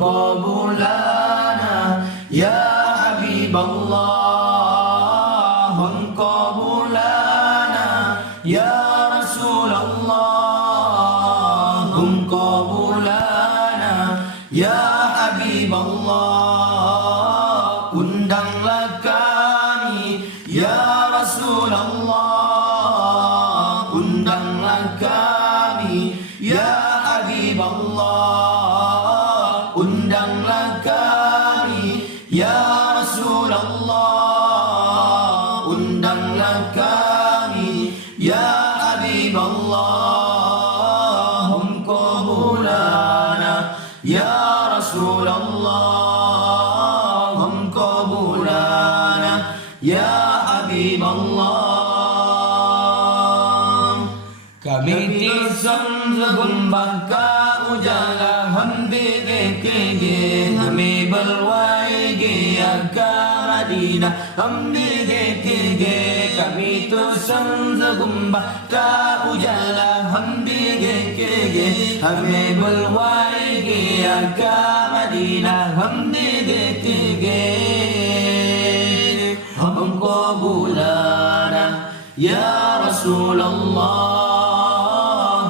qabulana ya Habiballah, qabulana ya Rasulullah, qabulana ya Habiballah, undanglah kami ya Rasulullah, undanglah kami ya Habiballah, undanglah kami ya Rasulullah, undanglah kami ya Habiballah, qabulana ya Rasulullah, qabulana ya Habiballah. Kami tisan gumbaka ujala hamdi dekege hame balwaige akka Madina hamdi dekege. Kami tisan gumbaka ujala hamdi dekege hame balwaige akka Madina hamdi dekege. Hum qabulana ya Rasulullah,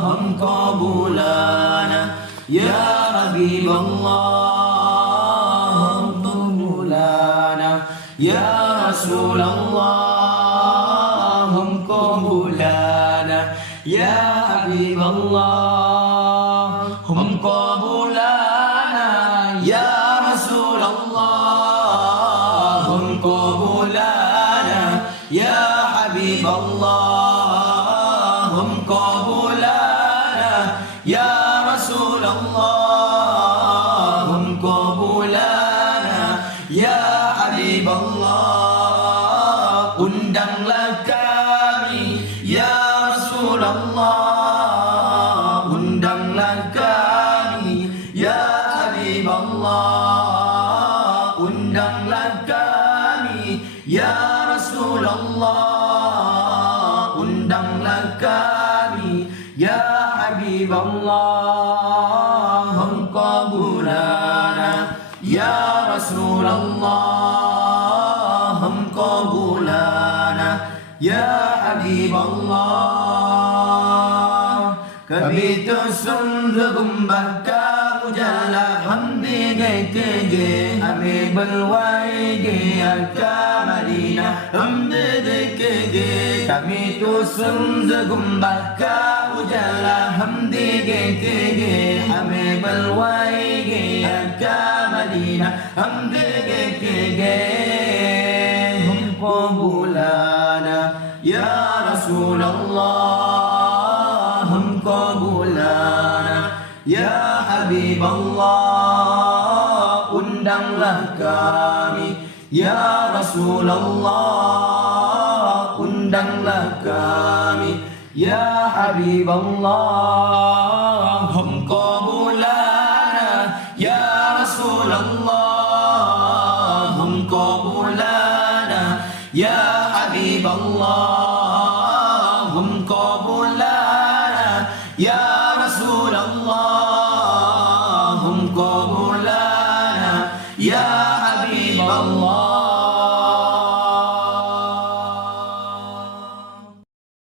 hum qabulana ya Habiballah, hum qabulana ya Rasulullah, hum qabulana ya Habiballah, hum qabulana ya Rasulullah, hum qabulana ya Habiballah, hum qabulana ya Rasulullah, hum qabulana ya Habiballah, undanglah kami ya Rasulullah, undanglah kami ya Habiballah, undanglah kami ya Rasulullah, undanglah kami ya Habiballah, hum qabulana ya Rasulullah, hum qabulana ya Habiballah. Kami tusun gumbaka ujala hamdi dekege hame balwaige akka Madina hamdi dekege. Kami tusun gumbaka ujala hamdi dekege hame balwaige akka Madina hamdi dekege. Hum qabulana ya Rasulullah, hum qabulana ya Habiballah, undanglah kami ya Rasulullah, undanglah kami ya Habiballah.